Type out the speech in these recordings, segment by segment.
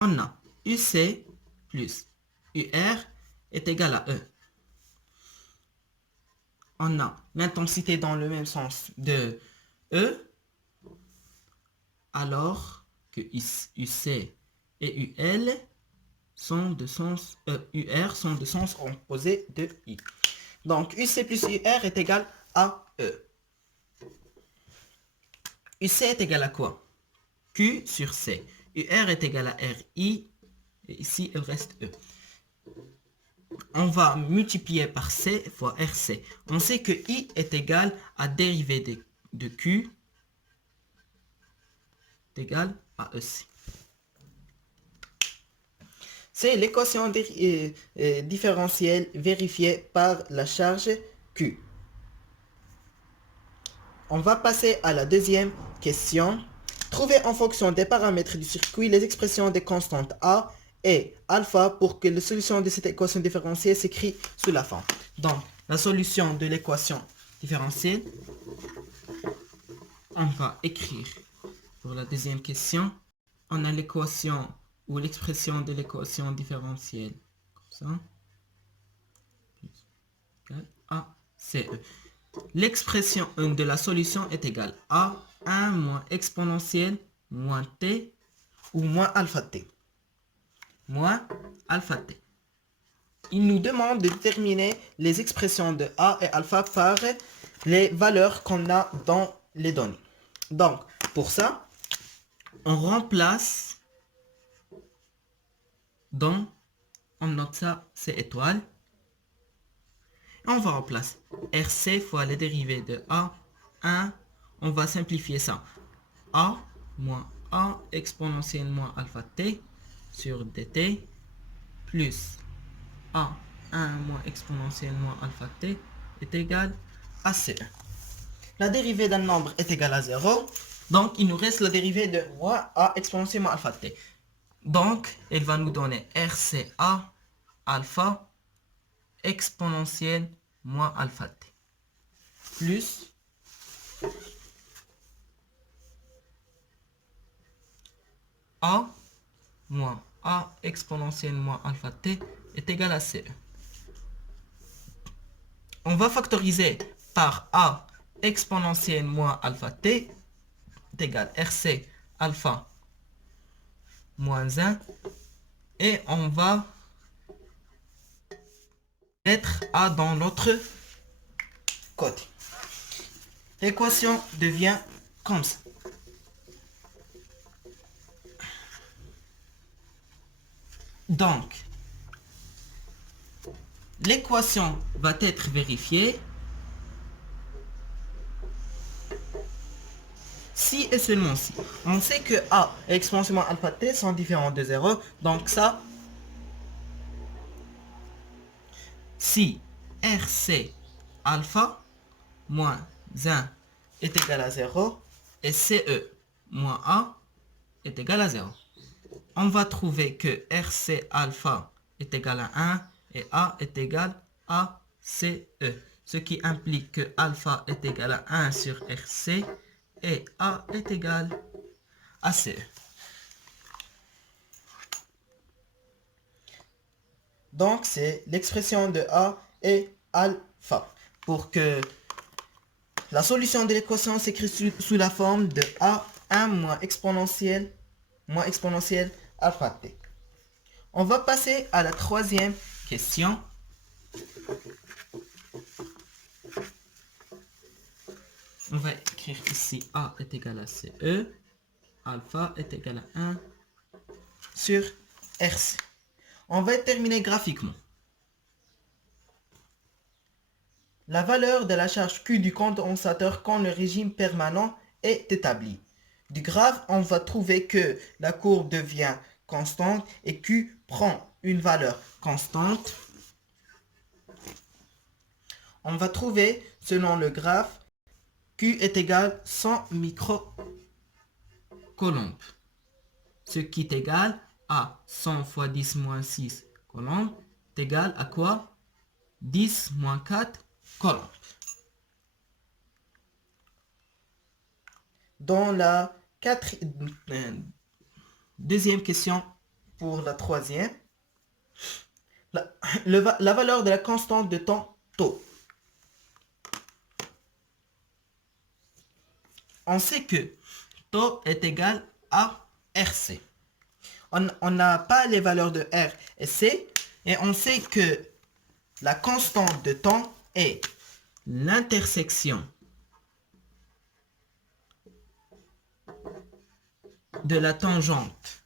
On a UC plus UR est égal à E. On a l'intensité dans le même sens de E, alors que UC et UL sont de sens, UR sont de sens opposé de I. Donc UC plus UR est égal à E. UC est égal à quoi? Q sur C. UR est égal à RI. Et ici, il reste E. On va multiplier par C fois RC. On sait que I est égal à dérivée de Q est égal à EC. C'est l'équation différentielle vérifiée par la charge Q. On va passer à la deuxième question. Trouvez en fonction des paramètres du circuit les expressions des constantes A et alpha pour que la solution de cette équation différentielle s'écrit sous la forme. Donc, la solution de l'équation différentielle, on va écrire pour la deuxième question. On a l'équation ou l'expression de l'équation différentielle. Comme ça. A, C, E. L'expression de la solution est égale à 1 moins exponentielle moins t ou moins alpha t. Moins alpha t. Il nous demande de déterminer les expressions de A et alpha par les valeurs qu'on a dans les données. Donc, pour ça, on remplace on note ça, c'est étoile. On va remplacer RC fois les dérivées de A, 1. On va simplifier ça. A moins A exponentielle moins alpha t sur dt plus A 1 moins exponentielle moins alpha t est égal à C1. La dérivée d'un nombre est égale à 0. Donc, il nous reste la dérivée de moins A exponentielle moins alpha t. Donc, elle va nous donner RCA alpha exponentielle moins alpha t plus A moins A exponentielle moins alpha t est égal à CE. On va factoriser par A exponentielle moins alpha t est égal à RC alpha moins 1 et on va mettre A dans l'autre côté. L'équation devient comme ça. Donc, l'équation va être vérifiée si et seulement si. On sait que A et exponentiellement alpha t sont différents de 0. Donc ça, si RC alpha moins 1 est égal à 0 et CE moins A est égal à 0. On va trouver que RC alpha est égal à 1 et A est égal à CE. Ce qui implique que alpha est égal à 1 sur RC et A est égal à CE. Donc, c'est l'expression de A et alpha. Pour que la solution de l'équation s'écrit sous la forme de A1 moins exponentielle alpha t. On va passer à la troisième question. On va écrire ici A est égal à CE, alpha est égal à 1 sur RC. On va terminer graphiquement. La valeur de la charge Q du condensateur quand le régime permanent est établi. Du graphe, on va trouver que la courbe devient constante et Q prend une valeur constante. On va trouver, selon le graphe, Q est égal à 100 microcoulombs. Ce qui est égal à 100 fois 10 moins 6 coulombs est égal à quoi? 10 moins 4 coulombs. Dans la deuxième question, pour la troisième. La valeur de la constante de temps taux. On sait que taux est égal à RC. On n'a pas les valeurs de R et C, et on sait que la constante de temps est l'intersection de la tangente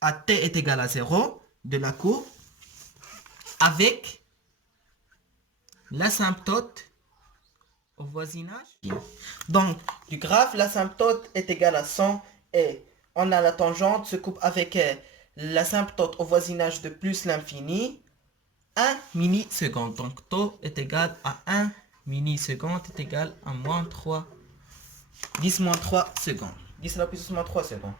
à t est égal à 0 de la courbe avec l'asymptote au voisinage. Donc, du graphe, l'asymptote est égal à 100 et on a la tangente se coupe avec l'asymptote au voisinage de plus l'infini, 1 milliseconde. Donc, taux est égal à 1 milliseconde est égal à moins 3, 10 moins 3 secondes. 10 à la puissance moins 3 secondes.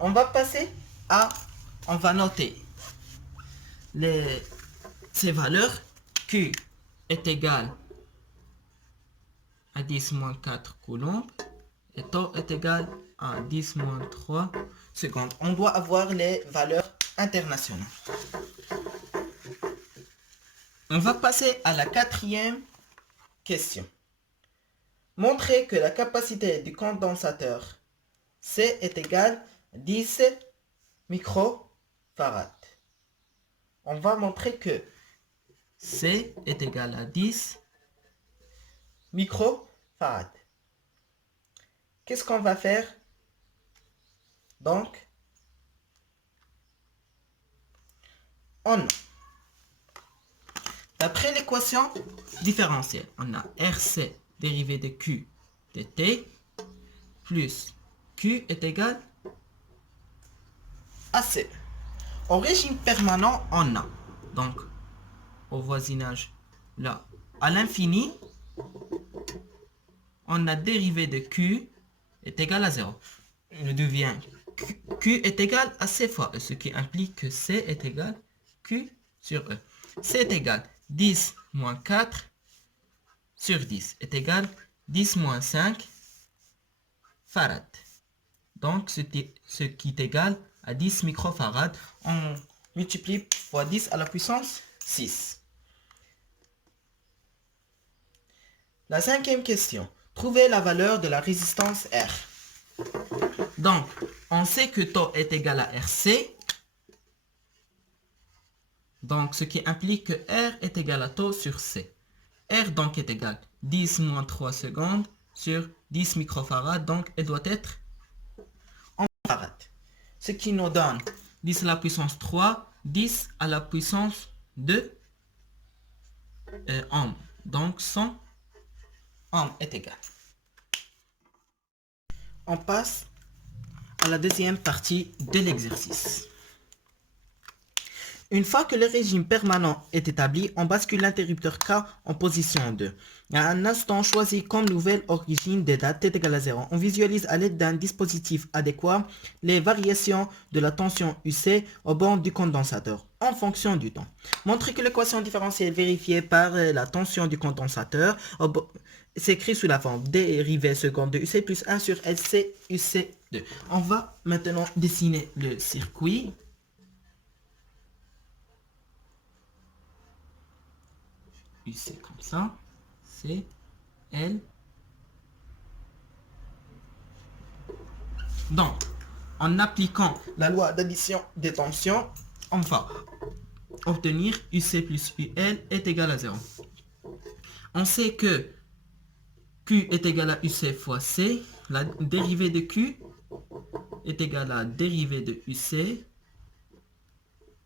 On va passer à, on va noter ces valeurs. Q est égal à 10 moins 4 coulombs et taux est égal à 10 moins 3 secondes. On doit avoir les valeurs internationales. On va passer à la quatrième question. Montrer que la capacité du condensateur C est égale à 10 microfarads. On va montrer que C est égal à 10 microfarads. Qu'est-ce qu'on va faire? Donc, d'après l'équation différentielle, on a RC dérivé de Q de T plus Q est égal à C. Au régime permanent, on a donc au voisinage là à l'infini, on a dérivé de Q est égal à 0. Je deviens Q est égal à C fois E, ce qui implique que C est égal Q sur E. C est égal 10 moins 4 sur 10 est égal 10 moins 5 farads. Donc, ce qui est égal à 10 microfarads. On multiplie fois 10 à la puissance 6. La cinquième question. Trouvez la valeur de la résistance R. Donc, on sait que taux est égal à RC. Donc, ce qui implique que R est égal à taux sur C. R donc est égal 10 moins 3 secondes sur 10 microfarads. Donc, elle doit être en farads. Ce qui nous donne 10 à la puissance 3, 10 à la puissance 2 ohms. Donc, 100 ohms est égal. On passe à la deuxième partie de l'exercice. Une fois que le régime permanent est établi, on bascule l'interrupteur K en position 2. À un instant choisi comme nouvelle origine des dates t égale à 0, on visualise à l'aide d'un dispositif adéquat les variations de la tension UC au bord du condensateur en fonction du temps. Montrez que l'équation différentielle vérifiée par la tension du condensateur s'écrit sous la forme dérivée seconde de UC plus 1 sur LC UC2. On va maintenant dessiner le circuit. UC comme ça, C, L. Donc, en appliquant la loi d'addition des tensions, on va obtenir UC plus UL est égal à 0. On sait que Q est égal à UC fois C. La dérivée de Q est égale à la dérivée de UC,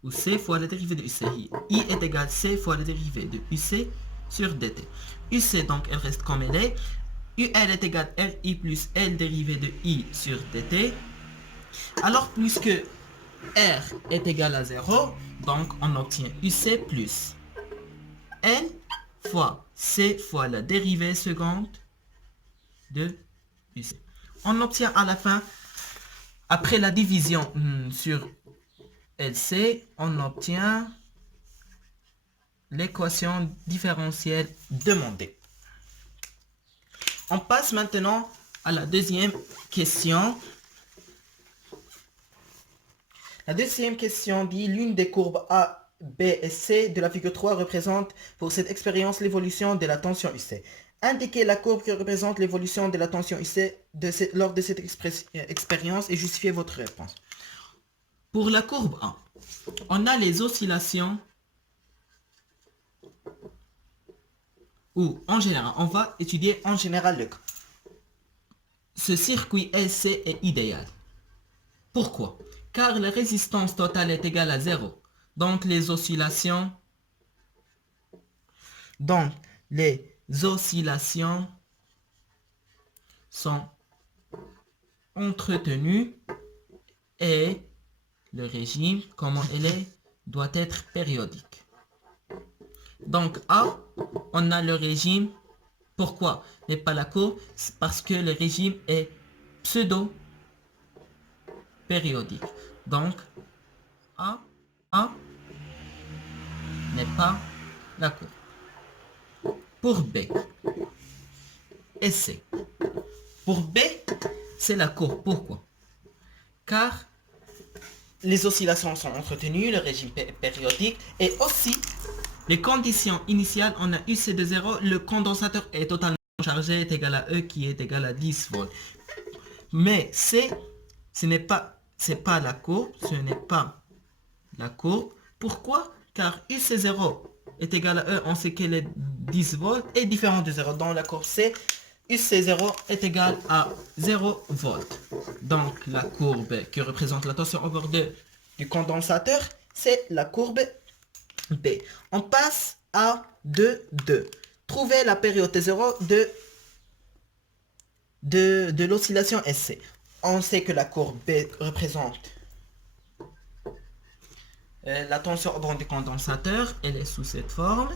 ou C fois la dérivée de UC. I est égal à C fois la dérivée de UC sur dt. UC, donc, elle reste comme elle est. UL est égal à RI plus L dérivée de I sur dt. Alors, puisque R est égal à 0, donc on obtient UC plus L fois C fois la dérivée seconde de UC. On obtient à la fin, après la division sur LC, on obtient l'équation différentielle demandée. On passe maintenant à la deuxième question. La deuxième question dit l'une des courbes A, B et C de la figure 3 représente pour cette expérience l'évolution de la tension UC. Indiquez la courbe qui représente l'évolution de la tension UC lors de cette expérience et justifiez votre réponse. Pour la courbe A, on a les oscillations ou en général, on va étudier en général le cas. Ce circuit SC est idéal. Pourquoi? Car la résistance totale est égale à 0. Donc les oscillations sont entretenues et le régime, comment il est, doit être périodique. Donc A, on a le régime. Pourquoi n'est pas la courbe? C'est parce que le régime est pseudo-périodique. Donc A n'est pas la courbe. Pour B et C. Pour B, c'est la courbe. Pourquoi? Car les oscillations sont entretenues, le régime est périodique et aussi les conditions initiales, on a UC de 0, le condensateur est totalement chargé, est égal à E qui est égal à 10 volts. Mais ce n'est pas la courbe, ce n'est pas la courbe. Pourquoi? Car UC0 est égal à E, on sait qu'elle est 10 volts, est différent de 0. Dans la courbe C, UC0 est égal à 0 volts. Donc la courbe qui représente la tension au bord du condensateur, c'est la courbe B. On passe à 2. Trouvez la période T0 de l'oscillation SC. On sait que la courbe B représente la tension au bord du condensateur. Elle est sous cette forme.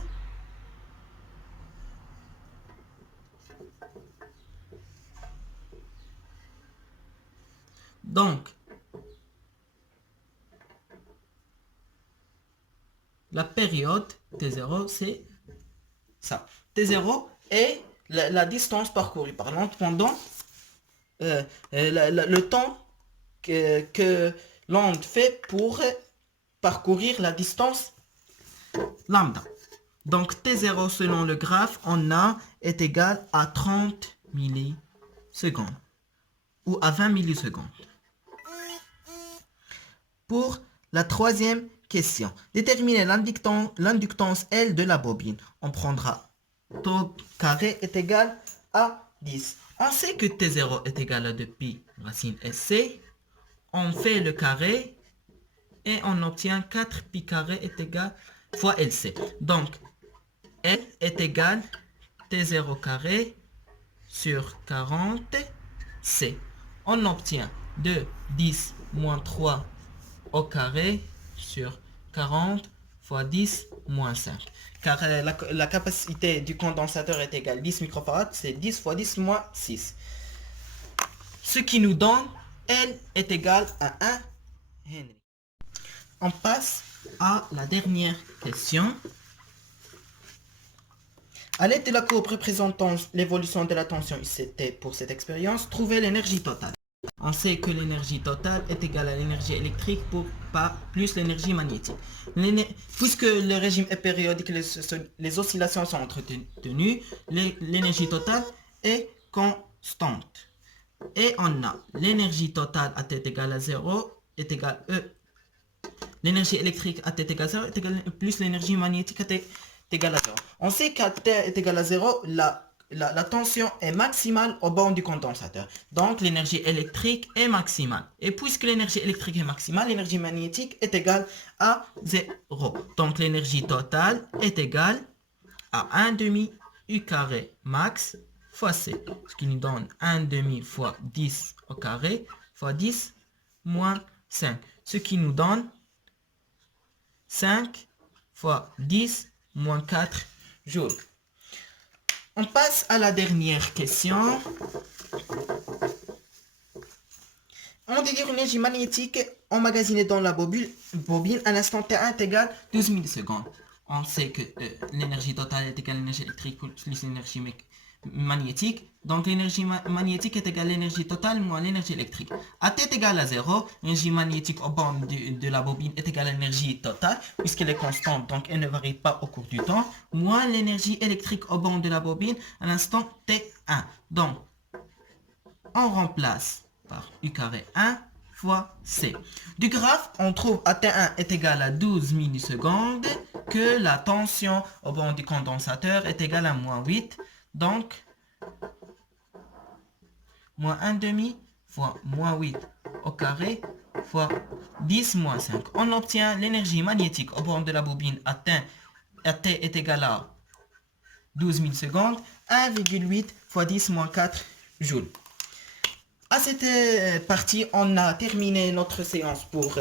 Donc, la période T0, c'est ça. T0 est la distance parcourue par l'onde pendant le temps que l'onde fait pour parcourir la distance lambda. Donc T0 selon le graphe, on a est égal à 30 millisecondes ou à 20 millisecondes. Pour la troisième question, déterminer l'inductance L de la bobine. On prendra taux carré est égal à 10. On sait que T0 est égal à 2pi racine SC. On fait le carré et on obtient 4pi carré est égal fois LC. Donc, L est égal T0 carré sur 40 C. On obtient de 10 moins 3 au carré sur 40 fois 10 moins 5. Car la capacité du condensateur est égale à 10 microfarads, c'est 10 fois 10 moins 6. Ce qui nous donne L est égal à 1 Henry. On passe à la dernière question. À l'aide de la courbe représentant l'évolution de la tension ICT pour cette expérience, trouvez l'énergie totale. On sait que l'énergie totale est égale à l'énergie électrique plus l'énergie magnétique. Puisque le régime est périodique, les oscillations sont entretenues, l'énergie totale est constante. Et on a l'énergie totale à T égale à 0 est égale à E. L'énergie électrique à T égale à 0 est égale à plus l'énergie magnétique à T est égale à 0. On sait qu'à T est égale à 0, la tension est maximale au bord du condensateur. Donc l'énergie électrique est maximale. Et puisque l'énergie électrique est maximale, l'énergie magnétique est égale à 0. Donc l'énergie totale est égale à 1 demi U carré max fois C. Ce qui nous donne 1 demi fois 10 au carré fois 10 moins 5. Ce qui nous donne 5 fois 10 moins 4 joules. On passe à la dernière question. On déduit une énergie magnétique emmagasinée dans la bobine à l'instant T1 est égal à 12 millisecondes. On sait que l'énergie totale est égale à l'énergie électrique plus l'énergie magnétique. Donc l'énergie magnétique est égale à l'énergie totale moins l'énergie électrique. À T est égal à 0, l'énergie magnétique au bord de la bobine est égale à l'énergie totale, puisqu'elle est constante, donc elle ne varie pas au cours du temps, moins l'énergie électrique au bord de la bobine à l'instant T1. Donc, on remplace par U carré 1 fois C. Du graphe, on trouve à T1 est égal à 12 millisecondes, que la tension au bord du condensateur est égale à moins 8. Donc, moins 1 demi fois moins 8 au carré fois 10 moins 5. On obtient l'énergie magnétique au bord de la bobine à T est égal à 12 millisecondes, 1,8 fois 10 moins 4 joules. À cette partie, on a terminé notre séance pour